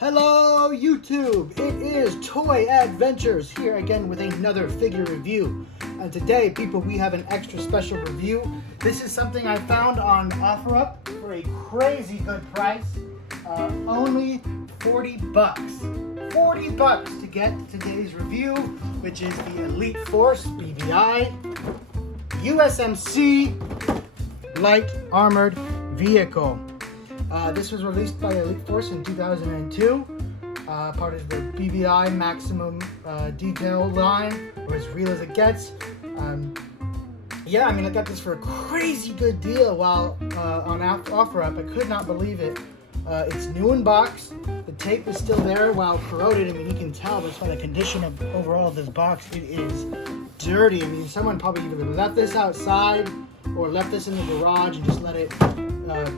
Hello YouTube! It is Toy Adventures here again with another figure review. And today, people, we have an extra special review. This is something I found on OfferUp for a crazy good price. Only 40 bucks. 40 bucks to get today's review, which is the Elite Force BVI USMC Light Armored Vehicle. This was released by Elite Force in 2002, part of the BVI Maximum Detail line, or as real as it gets. Yeah, I mean, I got this for a crazy good deal while on OfferUp. I could not believe it. It's new in box. The tape is still there while corroded. I mean, you can tell just by the condition of overall this box, it is dirty. I mean, someone probably either left this outside or left this in the garage and just let it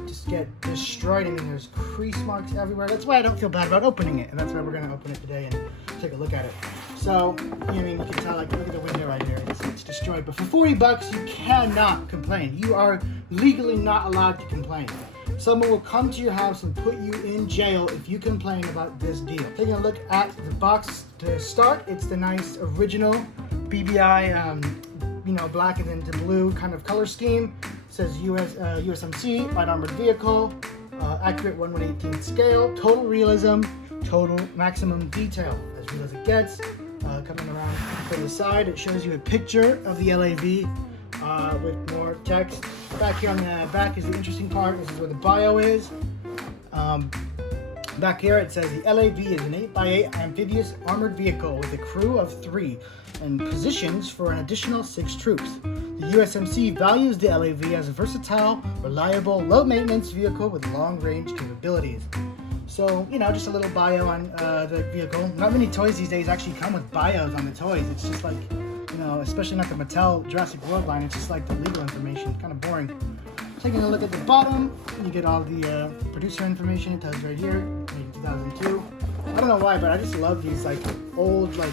just get destroyed. I mean, there's crease marks everywhere. That's why I don't feel bad about opening it, and that's why we're going to open it today and take a look at it. So, I mean, you can tell, like, look at the window right here. It's destroyed. But for 40 bucks, you cannot complain. You are legally not allowed to complain. Someone will come to your house and put you in jail if you complain about this deal. Taking a look at the box to start, it's the nice original BVI, black and into blue kind of color scheme. It says USMC, light armored vehicle, accurate 1/118th scale, total realism, total maximum detail, as real as it gets. Coming around to the side, it shows you a picture of the LAV with more text. Back here on the back is the interesting part. This is where the bio is. Back here it says the LAV is an 8x8 amphibious armored vehicle with a crew of 3 and positions for an additional 6 troops. The USMC values the LAV as a versatile, reliable, low-maintenance vehicle with long-range capabilities. So, just a little bio on the vehicle. Not many toys these days actually come with bios on the toys. It's just like, especially not the Mattel Jurassic World line, it's just like the legal information. Kind of boring. Taking a look at the bottom, you get all the producer information. It tells you right here, made in 2002. I don't know why, but I just love these like old, like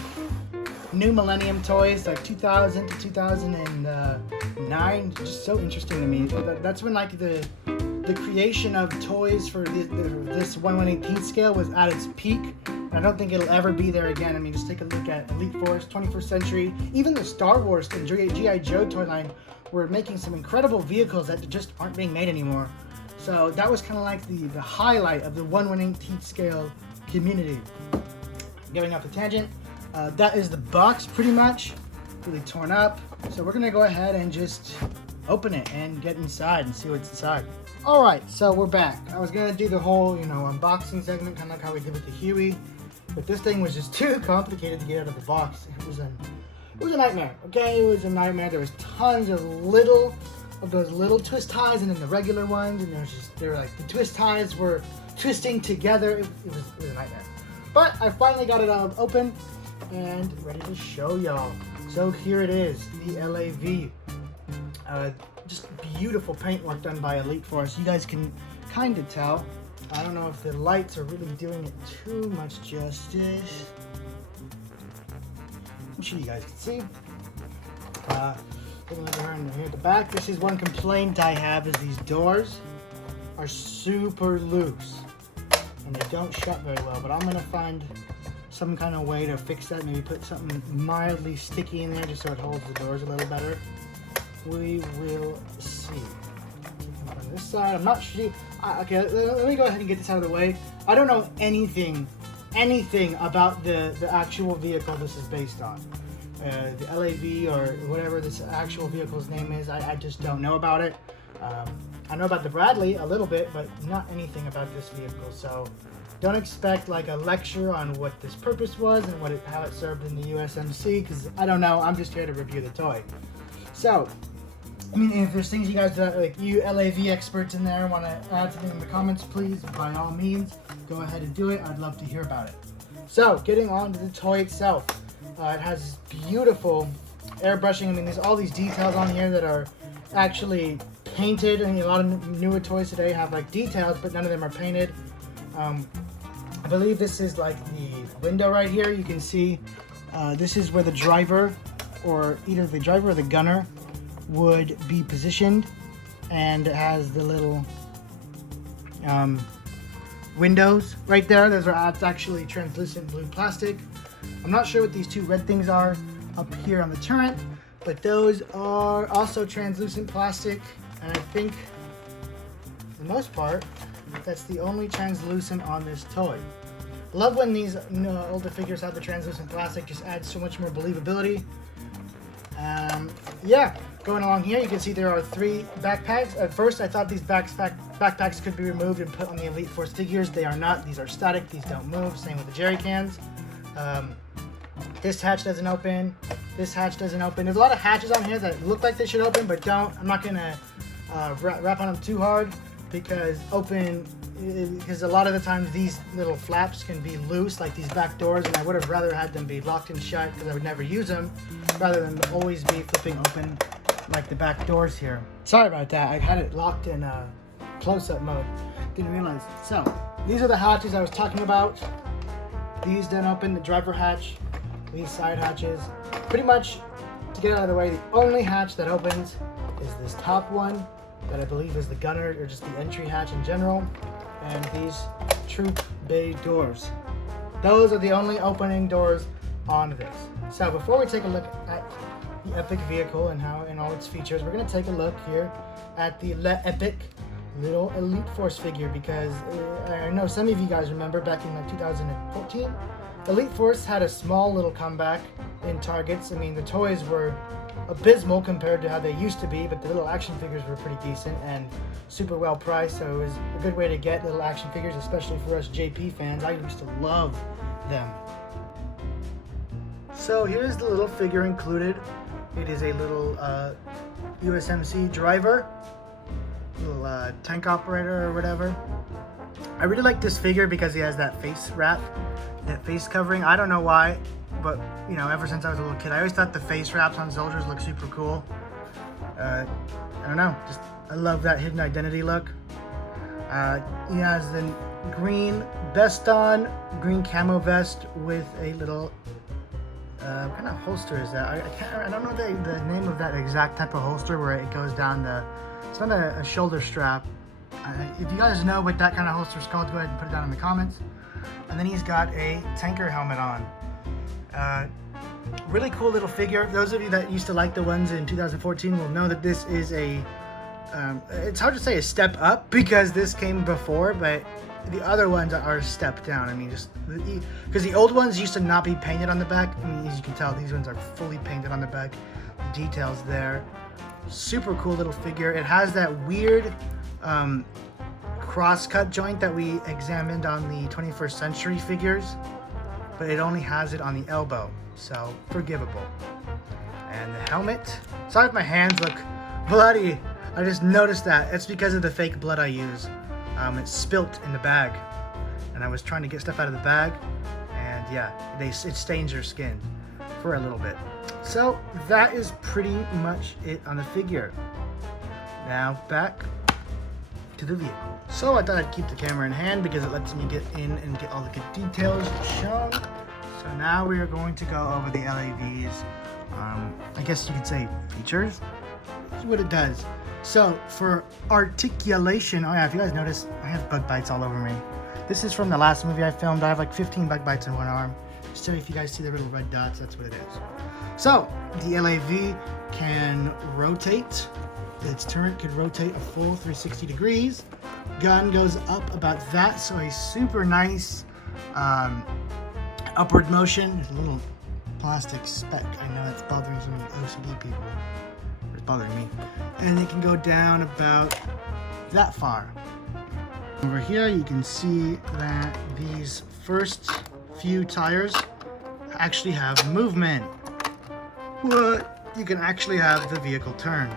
new millennium toys, like 2000 to 2009. Just so interesting to me. That's when like the creation of toys for this 1/118th scale was at its peak. And I don't think it'll ever be there again. I mean, just take a look at Elite Force, 21st Century, even the Star Wars and G.I. Joe toy line were making some incredible vehicles that just aren't being made anymore. So that was kind of like the highlight of the 1/118th scale community. Getting off the tangent, that is the box pretty much, really torn up. So we're gonna go ahead and just open it and get inside and see what's inside. All right, so we're back. I was gonna do the whole, unboxing segment, kind of like how we did with the Huey, but this thing was just too complicated to get out of the box. It was a nightmare. Okay, it was a nightmare. There was tons of those little twist ties, and then the regular ones, and they were like the twist ties were twisting together. It was a nightmare. But I finally got it open and ready to show y'all. So here it is, the LAV. Just beautiful paintwork done by Elite Force. You guys can kind of tell. I don't know if the lights are really doing it too much justice. I'm sure you guys can see. Taking a look around here at the back. This is one complaint I have, is these doors are super loose and they don't shut very well, but I'm gonna find some kind of way to fix that. Maybe put something mildly sticky in there just so it holds the doors a little better. We will see. On this side, I'm not sure. Okay, let me go ahead and get this out of the way. I don't know anything about the actual vehicle this is based on. The LAV or whatever this actual vehicle's name is, I just don't know about it. I know about the Bradley a little bit, but not anything about this vehicle. So don't expect like a lecture on what this purpose was and how it served in the USMC, because I don't know. I'm just here to review the toy. So, I mean, if there's things you guys, like you LAV experts in there, want to add something in the comments, please, by all means, go ahead and do it. I'd love to hear about it. So, getting on to the toy itself. It has beautiful airbrushing. I mean, there's all these details on here that are actually painted. I mean, a lot of newer toys today have like details, but none of them are painted. I believe this is like the window right here. You can see this is where the driver, or either the driver or the gunner, would be positioned, and it has the little windows right there. That's actually translucent blue plastic. I'm not sure what these two red things are up here on the turret, but those are also translucent plastic, and I think for the most part that's the only translucent on this toy. Love when these older figures have the translucent plastic, just adds so much more believability. Yeah, going along here you can see there are 3 backpacks. At first I thought these backpacks could be removed and put on the Elite Force figures. They are not. These are static. These don't move. Same with the jerry cans. This hatch doesn't open. This hatch doesn't open. There's a lot of hatches on here that look like they should open but don't. I'm not gonna wrap on them too hard because a lot of the times these little flaps can be loose, like these back doors, and I would have rather had them be locked and shut because I would never use them, rather than always be flipping open like the back doors here. Sorry about that. I had it locked in close-up mode. Didn't realize. So these are the hatches I was talking about. These don't open. The driver hatch. These side hatches. Pretty much, to get out of the way, the only hatch that opens is this top one that I believe is the gunner, or just the entry hatch in general, and these troop bay doors. Those are the only opening doors on this. So before we take a look at the Epic vehicle and all its features, we're going to take a look here at the Epic little Elite Force figure, because I know some of you guys remember back in 2014, Elite Force had a small little comeback in Targets. I mean, the toys were abysmal compared to how they used to be, but the little action figures were pretty decent and super well priced, so it was a good way to get little action figures, especially for us JP fans. I used to love them. So here's the little figure included. It is a little USMC driver, little tank operator or whatever. I really like this figure because he has that face wrap, that face covering. I don't know why, but you know, ever since I was a little kid, I always thought the face wraps on soldiers look super cool. I don't know, just I love that hidden identity look. He has the green vest on, green camo vest with a little what kind of holster is that? I don't know the name of that exact type of holster where it goes down the. It's not a shoulder strap. If you guys know what that kind of holster is called, go ahead and put it down in the comments. And then he's got a tanker helmet on. Really cool little figure. Those of you that used to like the ones in 2014 will know that this is a, it's hard to say a step up because this came before, but the other ones are a step down. I mean, just because the old ones used to not be painted on the back. I mean, as you can tell, these ones are fully painted on the back. The details there. Super cool little figure. It has that weird cross-cut joint that we examined on the 21st Century figures, but it only has it on the elbow, so forgivable. And the helmet. Sorry if my hands look bloody. I just noticed that. It's because of the fake blood I use. It spilt in the bag, and I was trying to get stuff out of the bag, and yeah, it stains your skin for a little bit. So that is pretty much it on the figure. Now back to the vehicle. So I thought I'd keep the camera in hand because it lets me get in and get all the good details shown. So now we are going to go over the LAV's, I guess you could say features. That's what it does. So for articulation, oh yeah, if you guys notice, I have bug bites all over me. This is from the last movie I filmed. I have like 15 bug bites in one arm. So if you guys see the little red dots, that's what it is. So the LAV can rotate. Its turret could rotate a full 360 degrees. Gun goes up about that, so a super nice upward motion. There's a little plastic speck. I know that's bothering some of the OCD people. It's bothering me. And it can go down about that far. Over here you can see that these first few tires actually have movement. What? You can actually have the vehicle turn.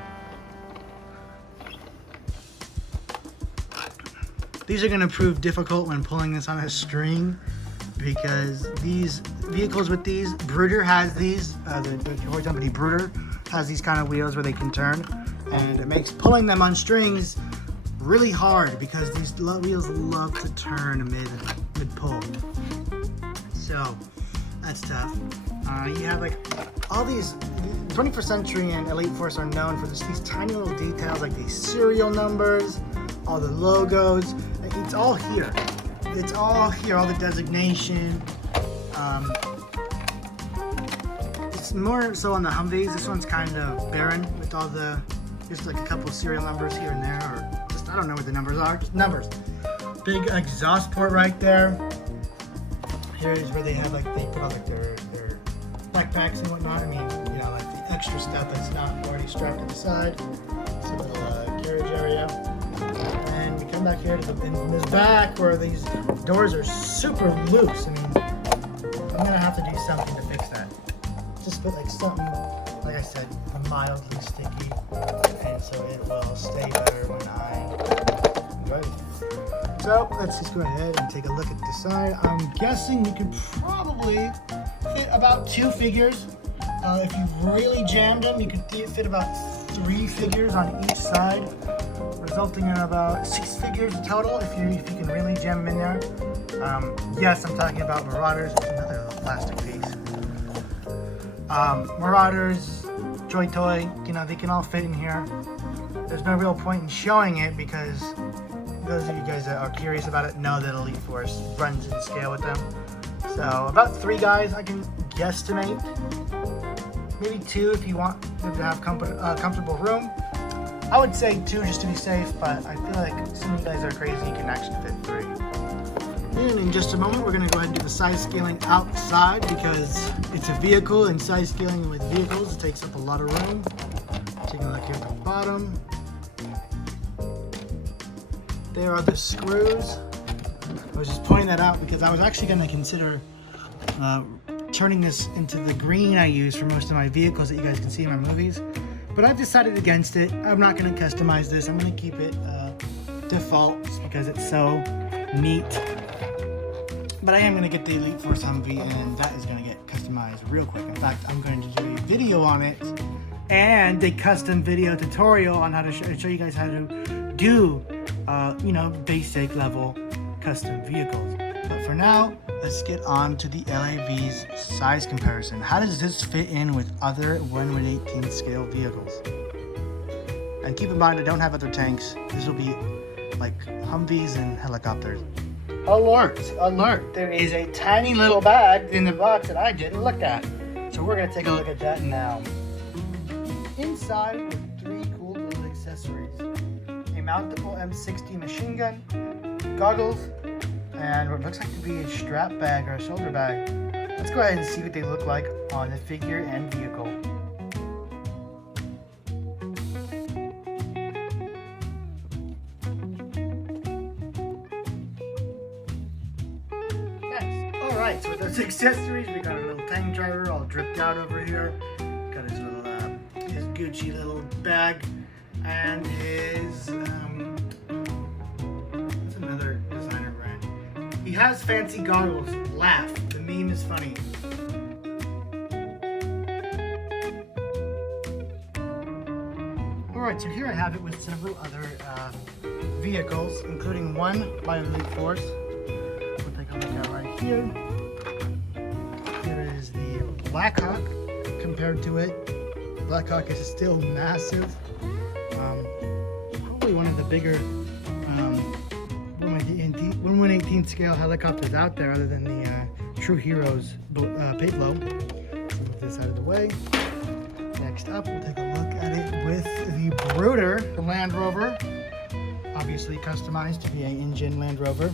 These are going to prove difficult when pulling this on a string because these vehicles with these, Bruder has these, the toy company Bruder has these kind of wheels where they can turn, and it makes pulling them on strings really hard because these wheels love to turn mid-pull. So that's tough. You have like all these, 21st Century and Elite Force are known for these tiny little details like these serial numbers, all the logos. It's all here. it's all here, all the designation. It's more so on the Humvees. This one's kind of barren with all the, just like a couple of serial numbers here and there, or just, I don't know what the numbers are, just numbers. Big exhaust port right there. Here is where they have like, they put all like their backpacks and whatnot. I mean, you know, like the extra stuff that's not already strapped to the side. It's a little carriage area. And we come back here to the, in this back where these doors are super loose. I mean, I'm gonna have to do something to fix that. Just put like something, like I said, mildly sticky, and so it will stay better when I go. So let's just go ahead and take a look at the side. I'm guessing you could probably fit about 2 figures. If you really jammed them, you could fit about 3 figures on each side, resulting in about 6 figures total if you can really jam them in there. Yes, I'm talking about Marauders. It's another little plastic piece. Marauders, Joy Toy, you know, they can all fit in here. There's no real point in showing it because those of you guys that are curious about it know that Elite Force runs in scale with them. So about 3 guys I can guesstimate. Maybe 2 if you want them to have comfortable room. I would say 2 just to be safe, but I feel like some of you guys are crazy, you can actually fit 3. And in just a moment, we're going to go ahead and do the size scaling outside because it's a vehicle, and size scaling with vehicles takes up a lot of room. Taking a look here at the bottom. There are the screws. I was just pointing that out because I was actually going to consider turning this into the green I use for most of my vehicles that you guys can see in my movies. But I've decided against it. I'm not going to customize this. I'm going to keep it default because it's so neat. But I am going to get the Elite Force Humvee, and that is going to get customized real quick. In fact, I'm going to do a video on it and a custom video tutorial on how to show you guys how to do, you know, basic level custom vehicles. But for now, let's get on to the LAV's size comparison. How does this fit in with other 1/18 scale vehicles? And keep in mind, I don't have other tanks. This will be like Humvees and helicopters. Alert! Alert! There is a tiny little bag in the box that I didn't look at. So we're going to take a look at that now. Inside with 3 cool little accessories. A mountable M60 machine gun, goggles, and what looks like to be a strap bag or a shoulder bag. Let's go ahead and see what they look like on the figure and vehicle. Alright, so with those accessories, we got a little tank driver all dripped out over here. Got his little, his Gucci little bag, and his, what's another designer brand? He has fancy goggles. Laugh. The meme is funny. Alright, so here I have it with several other vehicles, including one by Elite Force. We'll take a look at right here. Here is the Blackhawk. Compared to it, Blackhawk is still massive. Probably one of the bigger 1/18 scale helicopters out there, other than the True Heroes Payflow. Move this out of the way. Next up, we'll take a look at it with the Brooder, the Land Rover. Obviously customized to be an engine Land Rover.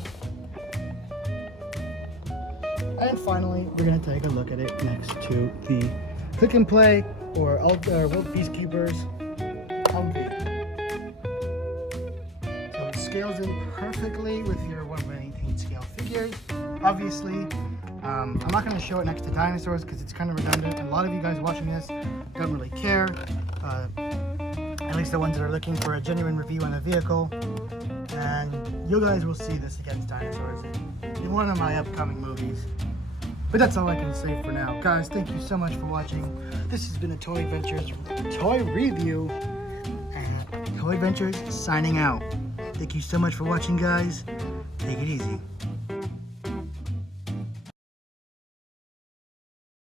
And finally, we're going to take a look at it next to the Click and Play or World Peacekeepers Humvee. So it scales in perfectly with your 1/18 scale figures. Obviously, I'm not going to show it next to dinosaurs because it's kind of redundant. A lot of you guys watching this don't really care. At least the ones that are looking for a genuine review on a vehicle. And you guys will see this against dinosaurs in one of my upcoming movies. But that's all I can say for now. Guys, thank you so much for watching. This has been a Toy Adventures toy review. And Toy Adventures signing out. Thank you so much for watching, guys. Take it easy.